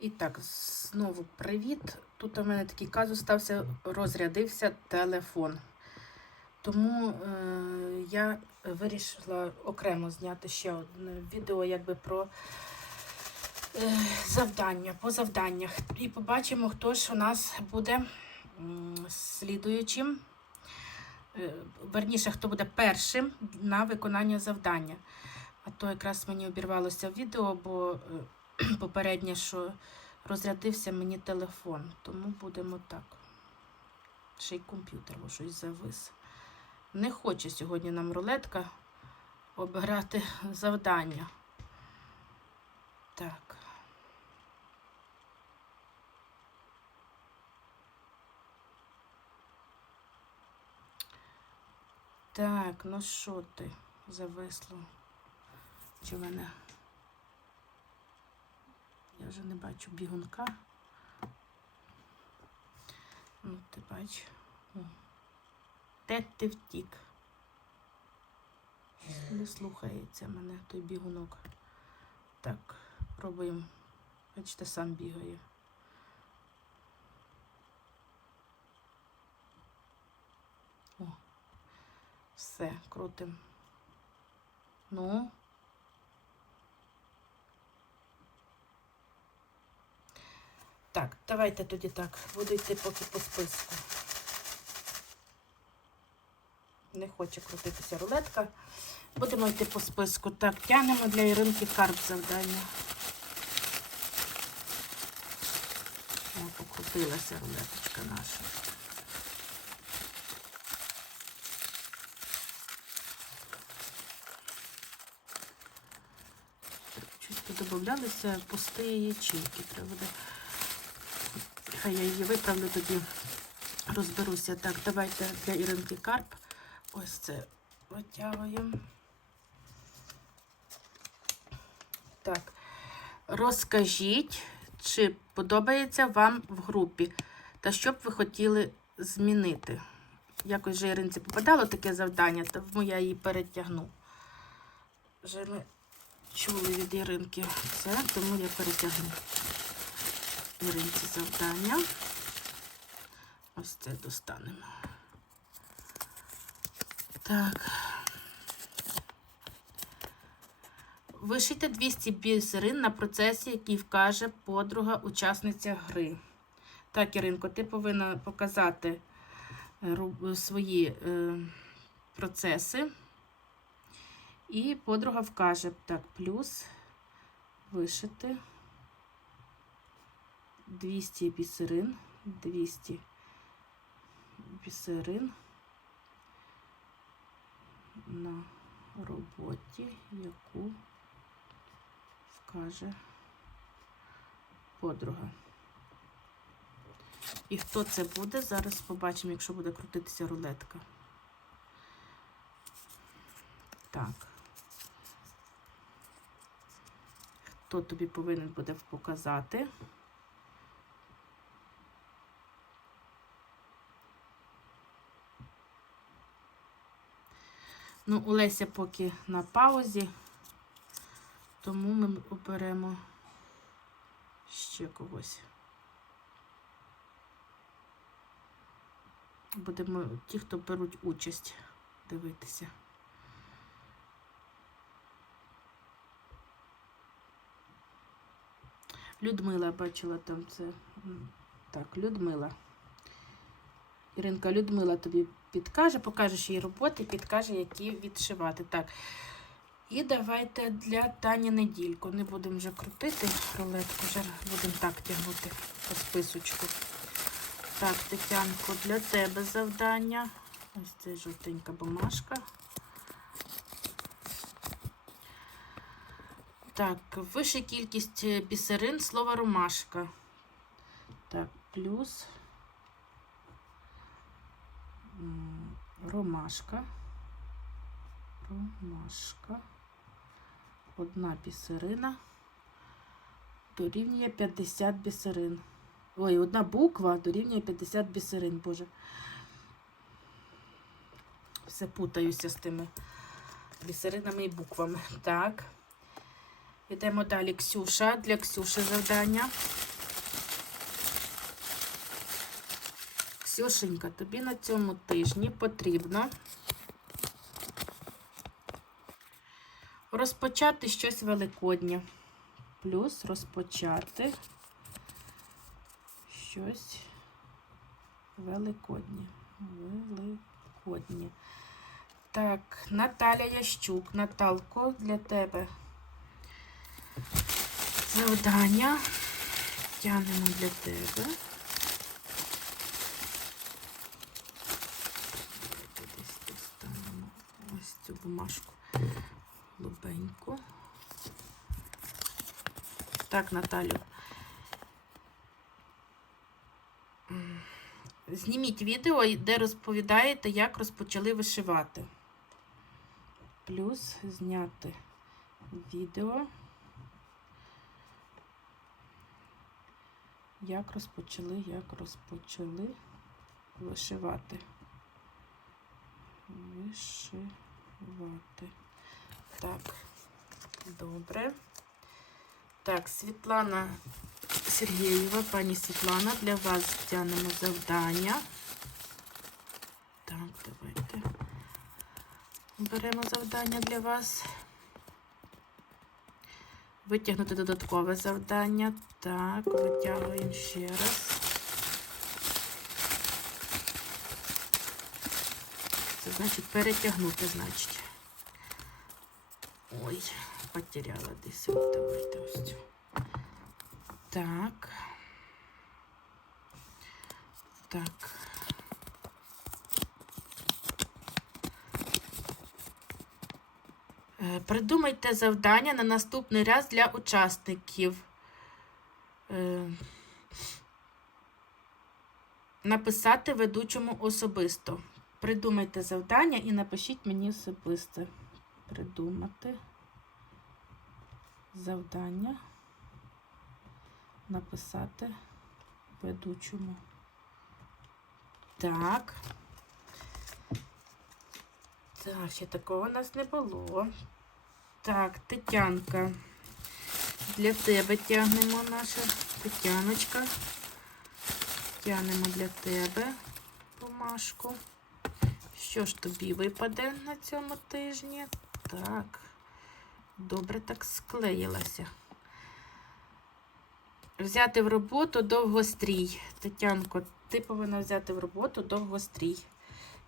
І так, знову привіт. Тут у мене такий казус стався, розрядився телефон. Тому е, я вирішила окремо зняти ще одне відео якби про е, завдання, по завданнях. І побачимо, хто ж у нас буде слідуючим. Е, Верніше, хто буде першим на виконання завдання. А то якраз мені обірвалося відео, бо е, попереднє, що розрядився мені телефон. Тому будемо так. Ще й комп'ютер бо щось завис. Не хоче сьогодні нам рулетка обирати завдання. Так. Так, ну що ти зависло? Чи мене? Я вже не бачу бігунка. Ну, ти бач. Де ти втік? Не слухається мене той бігунок. Так, пробуємо. Бачите, сам бігає. О, все, крутим. Ну. Так, давайте тоді так. Буду йти поки по списку. Не хоче крутитися рулетка. Будемо йти по списку. Так, тягнемо для Іринки карп завдання. О, покрутилася рулеточка наша. Щось подобавлялися пусті ячейки. Треба буде. Хай я її виправлю тоді. Розберуся. Так, давайте для Іринки карп. Ось це витягуємо. Так. Розкажіть, чи подобається вам в групі, та що б ви хотіли змінити. Якось же Іринці попадало таке завдання, тому я її перетягну. Вже ми чули від Іринки це, тому я перетягну Іринці завдання. Ось це достанемо. Так. Вишийте 200 бісерин на процесі, який вкаже подруга учасниця гри. Так, Іринко, ти повинна показати е, свої е, процеси. І подруга вкаже. Так, плюс вишити 200 бісерин. 200 бісерин на роботі, яку вкаже подруга. І хто це буде? Зараз побачимо, якщо буде крутитися рулетка. Так. Хто тобі повинен буде показати? Ну, Олеся поки на паузі, тому ми оберемо ще когось. Будемо ті, хто беруть участь, дивитися. Людмила бачила там це. Так, Людмила. Іринка, Людмила тобі підкаже, покажеш їй роботи, підкаже, які відшивати. Так. І давайте для Тані недільку. Не будемо вже крутити рулетку, вже будемо так тягнути по списочку. Так, Тетянко, для тебе завдання. Ось це жовтенька бумажка. Так, вища кількість бісерин, слово ромашка. Так, плюс ромашка. Ромашка. Одна бісерина дорівнює 50 бісерин. Ой, одна буква дорівнює 50 бісерин, Боже. Все путаюся з тими бісеринами і буквами. Так. Йдемо далі. Ксюша. Для Ксюші завдання. Ксюшенька, тобі на цьому тижні потрібно розпочати щось великоднє. Плюс розпочати щось великоднє. Великоднє. Так, Наталя Ящук, Наталко, для тебе завдання. Тягнемо для тебе. Десь достанемо ось цю бумажку голубеньку. Так, Наталю. Зніміть відео, де розповідаєте, як розпочали вишивати. Плюс зняти відео. Як розпочали, як розпочали вишивати. Вишивати. Так, добре. Так, Світлана Сергієва, пані Світлана, для вас тягнемо завдання. Так, давайте беремо завдання для вас. Витягнути додаткове завдання. Так, витягуємо ще раз. Значить перетягнути, значить. Ой, потеряла десь. Давайте ось цю. Так. Так. Е, Придумайте завдання на наступний раз для учасників. Е, Написати ведучому особисто. Придумайте завдання і напишіть мені особисто. Придумати завдання. Написати ведучому. Так. Так, ще такого у нас не було. Так, Тетянка. Для тебе тягнемо наша Тетяночка. Тягнемо для тебе бумажку. Що ж тобі випаде на цьому тижні? Так, добре так склеїлася. Взяти в роботу довгострій. Тетянко, ти повинна взяти в роботу довгострій.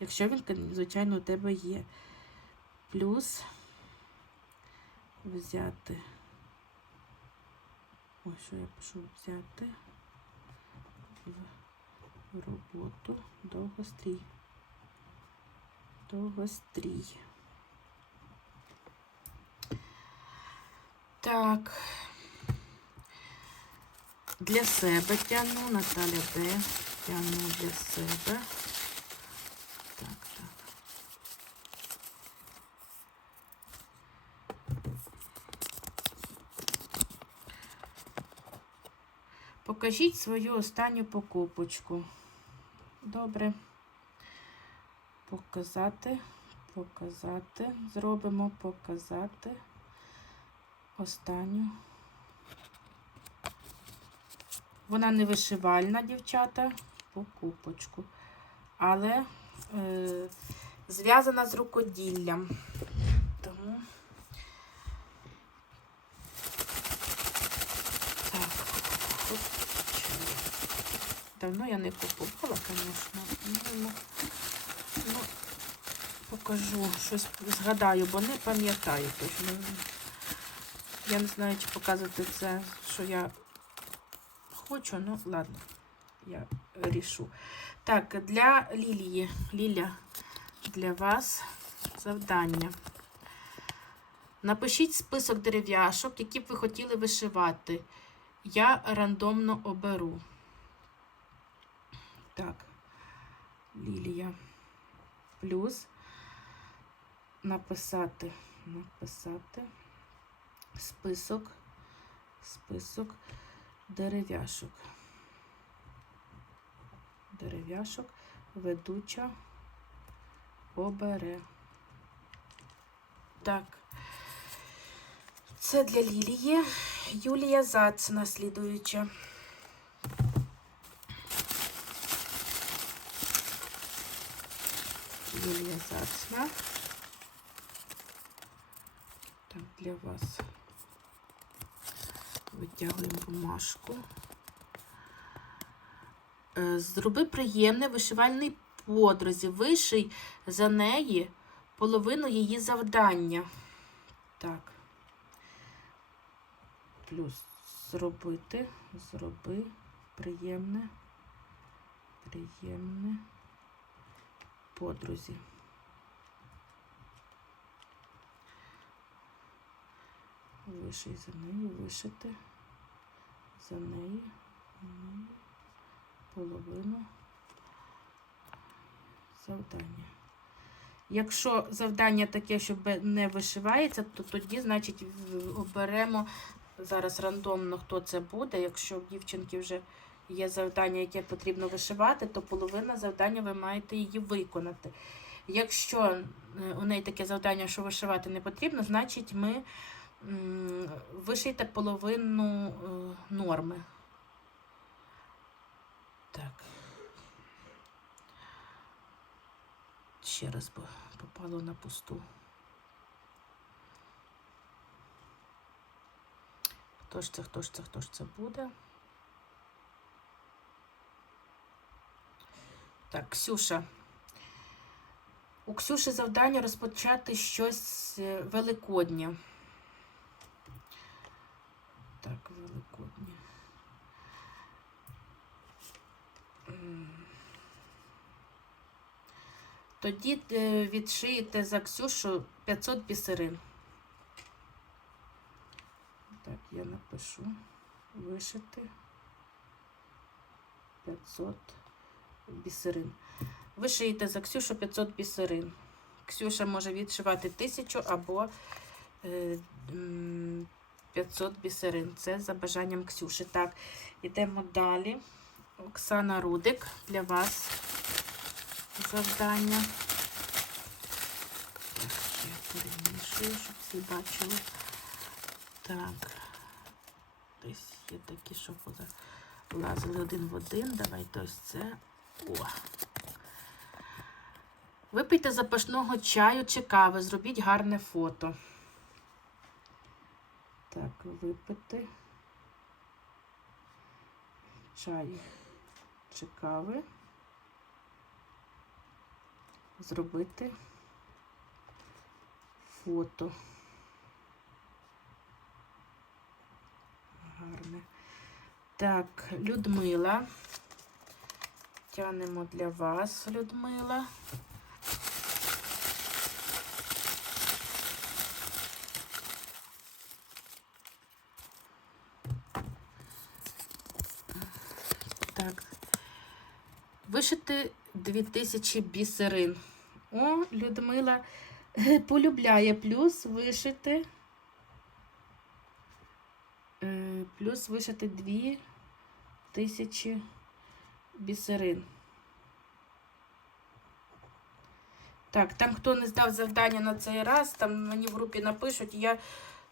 Якщо він, звичайно, у тебе є. Плюс взяти. Ось що я пишу взяти в роботу довгострій. Довгострій. Так. Для себе тягну, Наталя Д. Тягну для себе. Так, так. Покажіть свою останню покупочку. Добре. Показати, показати. Зробимо показати останню. Вона не вишивальна, дівчата, покупочку. Але е, зв'язана з рукоділлям. Тому так. Давно я не купувала, звісно. Ну, покажу, щось згадаю, бо не пам'ятаю точно. Я не знаю, чи показувати це, що я хочу, ну ладно, я рішу. Так, для Лілії, Ліля, для вас завдання. Напишіть список дерев'яшок, які б ви хотіли вишивати. Я рандомно оберу. Так, Лілія. Плюс написати, написати список, список дерев'яшок. Дерев'яшок ведуча обере. Так. Це для Лілії. Юлія Зац наслідуюча. Юлія Зацна. Так, для вас витягуємо бумажку. Е, Зроби приємне вишивальний подрузі. Виший за неї половину її завдання. Так. Плюс зробити, зроби приємне, приємне подрузі. Виший за нею, вишити за неї, половину завдання. Якщо завдання таке, що не вишивається, то тоді, значить, оберемо зараз рандомно, хто це буде. Якщо дівчинки вже є завдання, яке потрібно вишивати, то половина завдання ви маєте її виконати. Якщо е, у неї таке завдання, що вишивати не потрібно, значить ми вишийте половину е, норми. Так. Ще раз бо попало на пусту. Хто ж це, хто ж це, хто ж це буде? Так, Ксюша. У Ксюші завдання розпочати щось е, великоднє. Так, великоднє. Тоді е, відшиєте за Ксюшу 500 бісерин. Так, я напишу. Вишити 500 бісерин. Ви шиєте за Ксюшу 500 бісерин. Ксюша може відшивати 1000 або е, 500 бісерин. Це за бажанням Ксюші. Так, йдемо далі. Оксана Рудик для вас завдання. Так, ще перемішую, щоб всі бачили. Так. Десь є такі, що влазили один в один. Давайте ось це. О. Випийте запашного чаю чи кави, зробіть гарне фото. Так, випити чай чи кави. Зробити фото. Гарне. Так, Людмила. Тянемо для вас, Людмила. Так. Вишити 2000 бісерин. О, Людмила полюбляє плюс вишити. Е, Плюс вишити 2000 бісерин. Так, там хто не здав завдання на цей раз, там мені в групі напишуть, я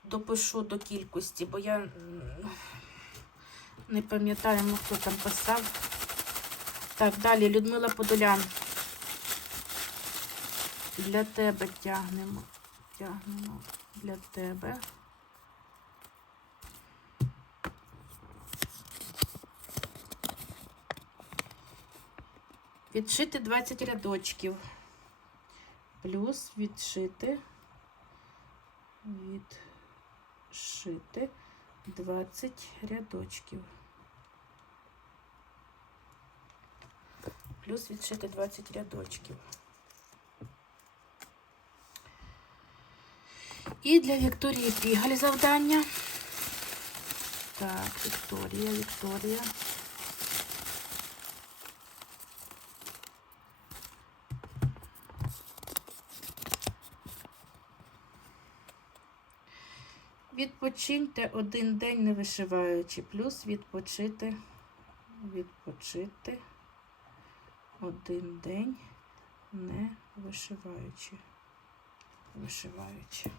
допишу до кількості, бо я не пам'ятаю, ну, хто там писав. Так, далі Людмила Подолян. Для тебе тягнемо. Тягнемо для тебе. Відшити 20 рядочків. Плюс відшити. Відшити 20 рядочків. Плюс відшити 20 рядочків. І для Вікторії Пігаль завдання. Так, Вікторія, Вікторія. Відпочиньте один день не вишиваючи, плюс відпочити, відпочити один день не вишиваючи. Вишиваючи.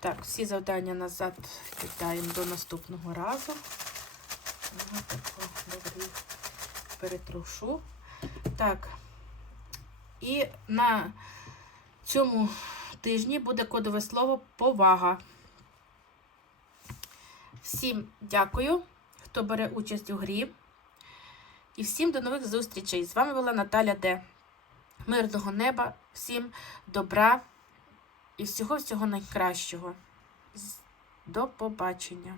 Так, всі завдання назад кидаємо до наступного разу. Ага, тако, перетрушу. Так. І на цьому тижні буде кодове слово повага. Всім дякую, хто бере участь у грі. І всім до нових зустрічей. З вами була Наталя Д. Мирного неба, всім добра і всього-всього найкращого. До побачення.